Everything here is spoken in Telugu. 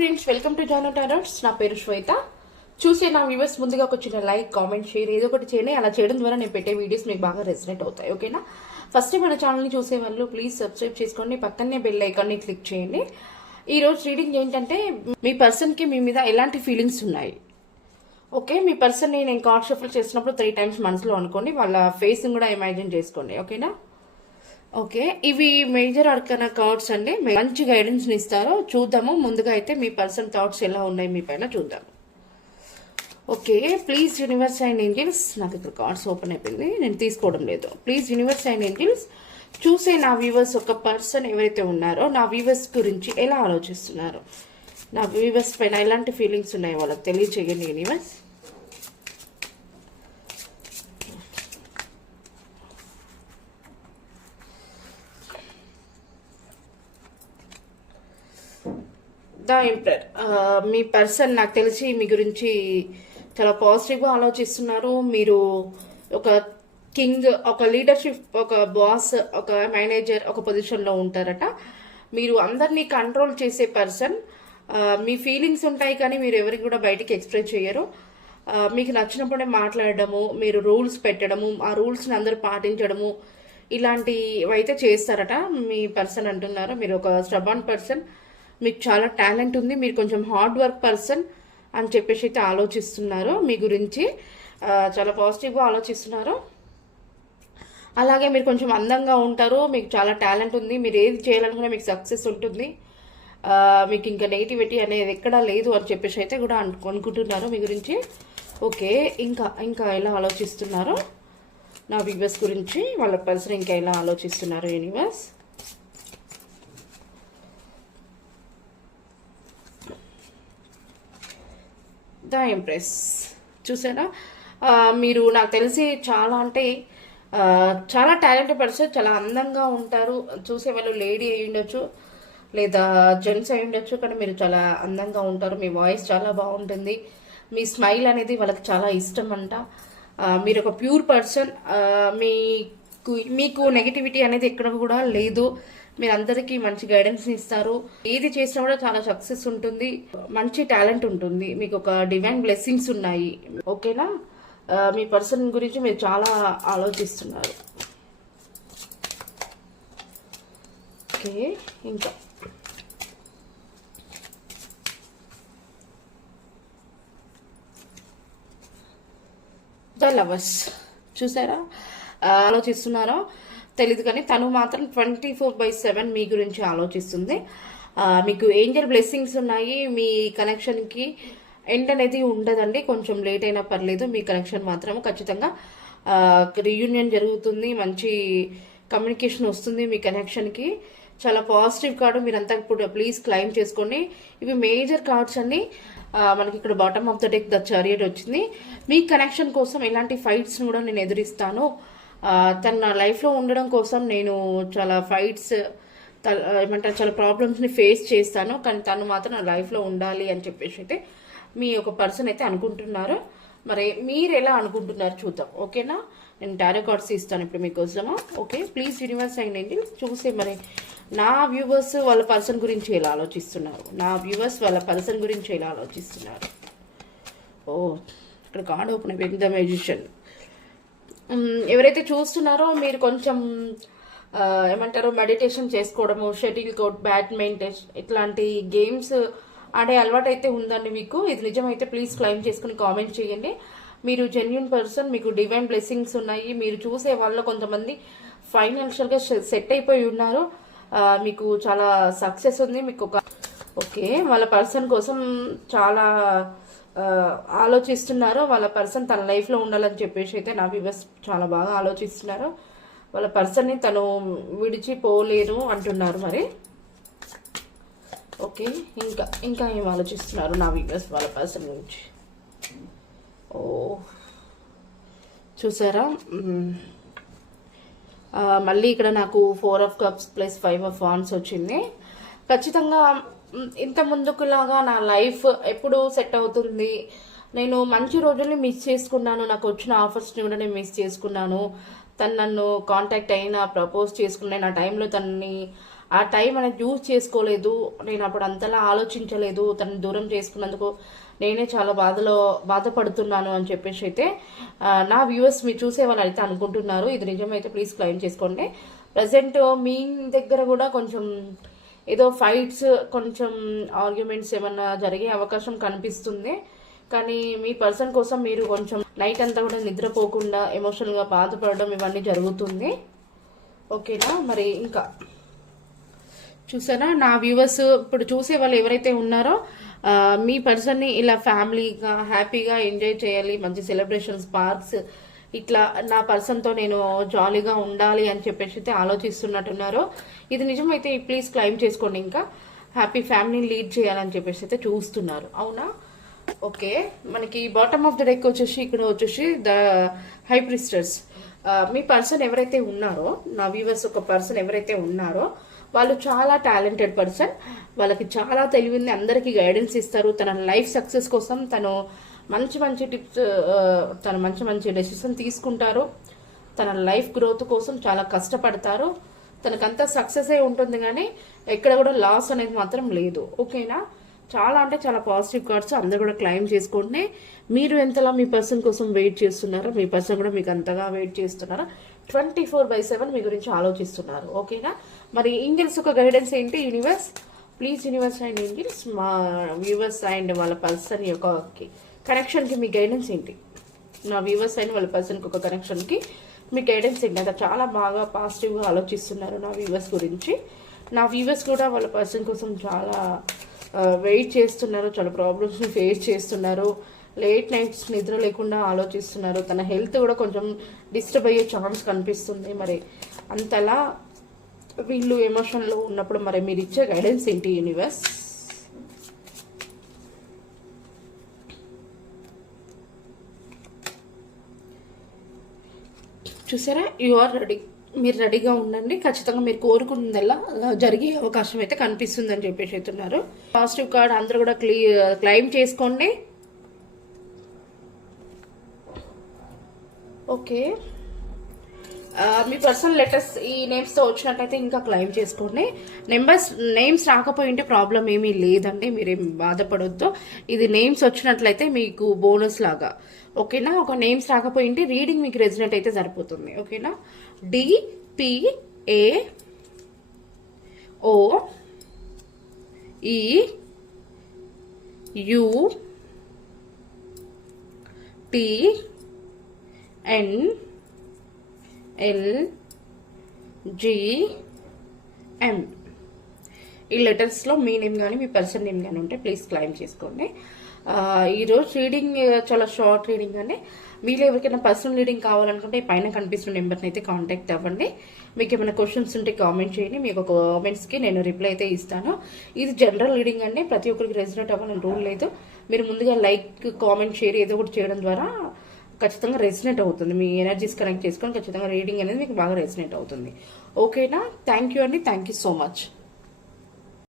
Friends, welcome to Jaano Tarots. నా పేరు శ్వేత. చూసే నా వ్యూవర్స్ ముందుగా ఒక చిన్న లైక్, కామెంట్, షేర్ ఏదో ఒకటి చేయండి. అలా చేయడం ద్వారా నేను పెట్టే వీడియోస్ మీకు బాగా రెసినేట్ అవుతాయి. ఓకేనా? ఫస్ట్ మన ఛానల్ని చూసే వాళ్ళు ప్లీజ్ సబ్స్క్రైబ్ చేసుకోండి, పక్కనే బెల్ ఐకాన్ని క్లిక్ చేయండి. ఈ రోజు రీడింగ్ ఏంటంటే, మీ పర్సన్కి మీ మీద ఎలాంటి ఫీలింగ్స్ ఉన్నాయి. ఓకే, మీ పర్సన్ని నేను కార్డ్ షఫల్ చేసినప్పుడు 3 times మనసులో అనుకోండి, వాళ్ళ ఫేస్ కూడా ఇమాజిన్ చేసుకోండి. ఓకేనా? ఓకే, ఇవి మేజర్ అర్కనా కార్డ్స్ అండి. మంచి గైడెన్స్ ఇస్తారో చూద్దాము. ముందుగా అయితే మీ పర్సన్ థాట్స్ ఎలా ఉన్నాయి మీ పైన చూద్దాము. Okay, please universe and Angeles. నాకు ఇక్కడ కార్డ్స్ ఓపెన్ అయిపోయింది, నేను తీసుకోవడం లేదు. ప్లీజ్ యూనివర్స్ అండ్ ఏంజిల్స్, చూసే నా వ్యూవర్స్ ఒక పర్సన్ ఎవరైతే ఉన్నారో నా వ్యూవర్స్ గురించి ఎలా ఆలోచిస్తున్నారు, నా వ్యూవర్స్ పైన ఎలాంటి ఫీలింగ్స్ ఉన్నాయో వాళ్ళకి తెలియచేయండి universe. The emperor. Me person నాకు తెలిసి మీ గురించి చాలా పాజిటివ్గా ఆలోచిస్తున్నారు. మీరు ఒక కింగ్, ఒక లీడర్షిప్, ఒక బాస్, ఒక మేనేజర్, ఒక పొజిషన్లో ఉంటారట. మీరు అందరినీ కంట్రోల్ చేసే పర్సన్. మీ ఫీలింగ్స్ ఉంటాయి కానీ మీరు ఎవరికి కూడా బయటికి ఎక్స్ప్రెస్ చేయరు. మీకు నచ్చినప్పుడే మాట్లాడడము, మీరు రూల్స్ పెట్టడము, ఆ రూల్స్ని అందరూ పాటించడము, ఇలాంటివి అయితే చేస్తారట మీ పర్సన్ అంటున్నారు. మీరు ఒక స్టబాన్ పర్సన్, మీకు చాలా టాలెంట్ ఉంది, మీరు కొంచెం హార్డ్ వర్క్ పర్సన్ అని చెప్పేసి అయితే ఆలోచిస్తున్నారు. మీ గురించి చాలా పాజిటివ్గా ఆలోచిస్తున్నారు. అలాగే మీరు కొంచెం అందంగా ఉంటారు, మీకు చాలా టాలెంట్ ఉంది, మీరు ఏది చేయాలనుకున్నా మీకు సక్సెస్ ఉంటుంది, మీకు ఇంకా నెగిటివిటీ అనేది ఎక్కడా లేదు అని చెప్పేసి అయితే కూడా అనుకుంటున్నారు మీ గురించి. ఓకే, ఇంకా ఎలా ఆలోచిస్తున్నారు నా వ్యూవర్స్ గురించి, వాళ్ళ పర్సన్ ఇంకా ఎలా ఆలోచిస్తున్నారు యూనివర్స్. The empress. చూసారా, మీరు నాకు తెలిసి చాలా అంటే చాలా టాలెంటెడ్ పర్సన్, చాలా అందంగా ఉంటారు. చూసే వాళ్ళు లేడీ అయి ఉండొచ్చు లేదా జెంట్స్ అయి ఉండొచ్చు, కానీ మీరు చాలా అందంగా ఉంటారు. మీ వాయిస్ చాలా బాగుంటుంది, మీ స్మైల్ అనేది వాళ్ళకి చాలా ఇష్టం అంట. మీరు ఒక ప్యూర్ పర్సన్. మీకు నెగిటివిటీ అనేది ఎక్కడ కూడా లేదు. మీరు అందరికీ మంచి గైడెన్స్ ఇస్తారు, ఏది చేసినా కూడా చాలా సక్సెస్ ఉంటుంది, మంచి టాలెంట్ ఉంటుంది, మీకు ఒక డివైన్ బ్లెస్సింగ్స్ ఉన్నాయి. ఓకేనా? మీ పర్సన్ గురించి మీరు చాలా ఆలోచిస్తున్నారు. ఓకే, ఇంకా ద లవర్స్. చూసారా, ఆలోచిస్తున్నారో తెలీదు కానీ తను మాత్రం 24/7 మీ గురించి ఆలోచిస్తుంది. మీకు ఏంజల్ బ్లెస్సింగ్స్ ఉన్నాయి. మీ కనెక్షన్కి ఎండ్ అనేది ఉండదండి, కొంచెం లేట్ అయినా పర్లేదు. మీ కనెక్షన్ మాత్రం ఖచ్చితంగా రీయూనియన్ జరుగుతుంది, మంచి కమ్యూనికేషన్ వస్తుంది మీ కనెక్షన్కి. చాలా పాజిటివ్ కార్డు, మీరంతా ఇప్పుడు ప్లీజ్ క్లైమ్ చేసుకోండి. ఇవి మేజర్ కార్డ్స్ అండి. మనకి ఇక్కడ bottom of the deck the chariot వచ్చింది. మీ కనెక్షన్ కోసం ఎలాంటి ఫైట్స్ని కూడా నేను ఎదురిస్తాను. తన నా లైఫ్లో ఉండడం కోసం నేను చాలా ఫైట్స్, ఏమంటారు, చాలా ప్రాబ్లమ్స్ని ఫేస్ చేస్తాను, కానీ తను మాత్రం నా లైఫ్లో ఉండాలి అని చెప్పేసి అయితే మీ ఒక పర్సన్ అయితే అనుకుంటున్నారు. మరి మీరు ఎలా అనుకుంటున్నారు చూద్దాం. ఓకేనా? నేను టారో కార్డ్స్ ఇస్తాను ఇప్పుడు మీకోసమా. Okay, please universe and angels చూసే మరి నా వ్యూవర్స్ వాళ్ళ పర్సన్ గురించి ఎలా ఆలోచిస్తున్నారు, నా వ్యూవర్స్ వాళ్ళ పర్సన్ గురించి ఎలా ఆలోచిస్తున్నారు. ఓ, ఇక్కడ కార్డ్ ఓపెన్ అయిపోయింది, ద మ్యాజిషియన్. ఎవరైతే చూస్తున్నారో మీరు కొంచెం ఏమంటారు, మెడిటేషన్ చేసుకోవడము, షటిల్ కోట్, బ్యాడ్మింటన్ ఇట్లాంటి గేమ్స్ ఆడే అలవాటు అయితే ఉందండి మీకు. ఇది నిజమైతే ప్లీజ్ క్లైమ్ చేసుకుని కామెంట్ చేయండి. మీరు జెన్యున్ పర్సన్, మీకు డివైన్ బ్లెస్సింగ్స్ ఉన్నాయి. మీరు చూసే వాళ్ళు కొంతమంది ఫైనాన్షియల్గా సెట్ అయిపోయి ఉన్నారు, మీకు చాలా సక్సెస్ ఉంది. మీకు ఒక ఓకే, వాళ్ళ పర్సన్ కోసం చాలా ఆలోచిస్తున్నారు. వాళ్ళ పర్సన్ తన లైఫ్లో ఉండాలని చెప్పేసి అయితే నా వ్యూవర్స్ చాలా బాగా ఆలోచిస్తున్నారు. వాళ్ళ పర్సన్ని తను విడిచిపోలేను అంటున్నారు. మరి ఓకే, ఇంకా ఏం ఆలోచిస్తున్నారు నా వ్యూవర్స్ వాళ్ళ పర్సన్ గురించి. ఓ, చూసారా, మళ్ళీ ఇక్కడ నాకు 4 of Cups plus 5 of Wands వచ్చింది. ఖచ్చితంగా ఇంత ముందుకులాగా నా లైఫ్ ఎప్పుడు సెట్ అవుతుంది. నేను మంచి రోజుల్ని మిస్ చేసుకున్నాను, నాకు వచ్చిన ఆఫర్స్ని కూడా నేను మిస్ చేసుకున్నాను. తను నన్ను కాంటాక్ట్ అయినా, ప్రపోజ్ చేసుకున్న ఆ టైంలో తనని ఆ టైం అనేది యూజ్ చేసుకోలేదు, నేను అప్పుడు అంతలా ఆలోచించలేదు, తనని దూరం చేసుకున్నందుకు నేనే చాలా బాధపడుతున్నాను అని చెప్పేసి అయితే నా వ్యూవర్స్ మీరు చూసే వాళ్ళు అయితే అనుకుంటున్నారు. ఇది నిజమైతే ప్లీజ్ క్లెయిమ్ చేసుకోండి. ప్రజెంట్ మీ దగ్గర కూడా కొంచెం ఏదో ఫైట్స్, కొంచెం ఆర్గ్యుమెంట్స్ ఏమన్నా జరిగే అవకాశం కనిపిస్తుంది. కానీ మీ పర్సన్ కోసం మీరు కొంచెం నైట్ అంతా కూడా నిద్రపోకుండా ఎమోషనల్గా బాధపడడం ఇవన్నీ జరుగుతుంది. ఓకేనా? మరి ఇంకా చూసారా నా వ్యూవర్స్, ఇప్పుడు చూసే వాళ్ళు ఎవరైతే ఉన్నారో మీ పర్సన్ని ఇలా ఫ్యామిలీగా హ్యాపీగా ఎంజాయ్ చేయాలి, మంచి సెలబ్రేషన్స్, పార్క్స్, ఇట్లా నా పర్సన్తో నేను జాలీగా ఉండాలి అని చెప్పేసి అయితే ఆలోచిస్తున్నట్టున్నారు. ఇది నిజమైతే ప్లీజ్ క్లెయిమ్ చేసుకోండి. ఇంకా హ్యాపీ ఫ్యామిలీని లీడ్ చేయాలని చెప్పేసి అయితే చూస్తున్నారు. అవునా? ఓకే, మనకి బాటమ్ ఆఫ్ ద డెక్ వచ్చేసి ఇక్కడ వచ్చేసి the high priestess. Me person ఎవరైతే ఉన్నారో, నా వ్యూవర్స్ ఒక పర్సన్ ఎవరైతే ఉన్నారో వాళ్ళు చాలా టాలెంటెడ్ పర్సన్. వాళ్ళకి చాలా తెలివింది, అందరికీ గైడెన్స్ ఇస్తారు. తన లైఫ్ సక్సెస్ కోసం తను మంచి టిప్స్, తను మంచి డెసిషన్ తీసుకుంటారు. తన లైఫ్ గ్రోత్ కోసం చాలా కష్టపడతారు. తనకంతా సక్సెస్ అయి ఉంటుంది, కానీ ఎక్కడ కూడా లాస్ అనేది మాత్రం లేదు. ఓకేనా? చాలా అంటే చాలా పాజిటివ్ కార్డ్స్, అందరు కూడా క్లెయిమ్ చేసుకోండి. మీరు ఎంతలా మీ పర్సన్ కోసం వెయిట్ చేస్తున్నారో, మీ పర్సన్ కూడా మీకు అంతగా వెయిట్ చేస్తున్నారో, 24/7 మీ గురించి ఆలోచిస్తున్నారు. ఓకేనా? మరి ఏంజల్స్ ఒక గైడెన్స్ ఏంటి? Universe please, universe and angels మా వ్యూవర్స్ అండ్ వాళ్ళ పర్సన్ యొక్క కనెక్షన్కి మీ గైడెన్స్ ఏంటి? నా వ్యూవర్స్ అండ్ వాళ్ళ పర్సన్కి ఒక కనెక్షన్కి మీ గైడెన్స్ ఏంటి? అంటే చాలా బాగా పాజిటివ్గా ఆలోచిస్తున్నారు నా వ్యూవర్స్ గురించి. నా వ్యూవర్స్ కూడా వాళ్ళ పర్సన్ కోసం చాలా వెయిట్ చేస్తున్నారు, చాలా ప్రాబ్లమ్స్ని ఫేస్ చేస్తున్నారు, లేట్ నైట్స్ నిద్ర లేకుండా ఆలోచిస్తున్నారు. తన హెల్త్ కూడా కొంచెం డిస్టర్బ్ అయ్యే ఛాన్స్ కనిపిస్తుంది. మరి అంతలా వీళ్ళు ఎమోషన్లో ఉన్నప్పుడు మరి మీరు ఇచ్చే గైడెన్స్ ఏంటి యూనివర్స్? చూసారా? You are ready. మీరు రెడీగా ఉండండి. ఖచ్చితంగా మీరు కోరుకున్నదల్లా జరిగే అవకాశం అయితే కనిపిస్తుంది అని చెప్పేసి చెప్తున్నారు. పాజిటివ్ కార్డ్ అందరూ కూడా క్లెయిమ్ చేసుకోండి. ఓకే, మీ పర్సనల్ లెటర్స్ ఈ నేమ్స్తో వచ్చినట్టయితే ఇంకా క్లెయిమ్ చేసుకోండి. నేమ్స్ రాకపోయింటే ప్రాబ్లం ఏమీ లేదండి, మీరేం బాధపడొద్దు. ఇది నేమ్స్ వచ్చినట్లయితే మీకు బోనస్ లాగా. ఓకేనా? ఒక నేమ్స్ రాకపోయింటే రీడింగ్ మీకు రెజినేట్ అయితే సరిపోతుంది. ఓకేనా? DPAOEUTNLGM ఈ లెటర్స్లో మీ నేమ్ కానీ మీ పర్సన్ నేమ్ కానీ ఉంటే ప్లీజ్ క్లెయిమ్ చేసుకోండి. ఈరోజు రీడింగ్ చాలా షార్ట్ రీడింగ్ అండి. మీలో ఎవరికైనా పర్సనల్ రీడింగ్ కావాలనుకుంటే పైన కనిపిస్తున్న నెంబర్ని అయితే కాంటాక్ట్ అవ్వండి. మీకు ఏమైనా క్వశ్చన్స్ ఉంటే కామెంట్ చేయండి, మీకు కామెంట్స్కి నేను రిప్లై అయితే ఇస్తాను. ఇది జనరల్ రీడింగ్ అండి, ప్రతి ఒక్కరికి రెసినేట్ అవ్వాలని రూల్ లేదు. మీరు ముందుగా లైక్, కామెంట్, షేర్ ఏదో ఒకటి చేయడం ద్వారా ఖచ్చితంగా రెసినేట్ అవుతుంది. మీ ఎనర్జీస్ కనెక్ట్ చేసుకొని ఖచ్చితంగా రీడింగ్ అనేది మీకు బాగా రెసినేట్ అవుతుంది. ఓకేనా? థ్యాంక్ యూ అండి, థ్యాంక్ యూ సో మచ్.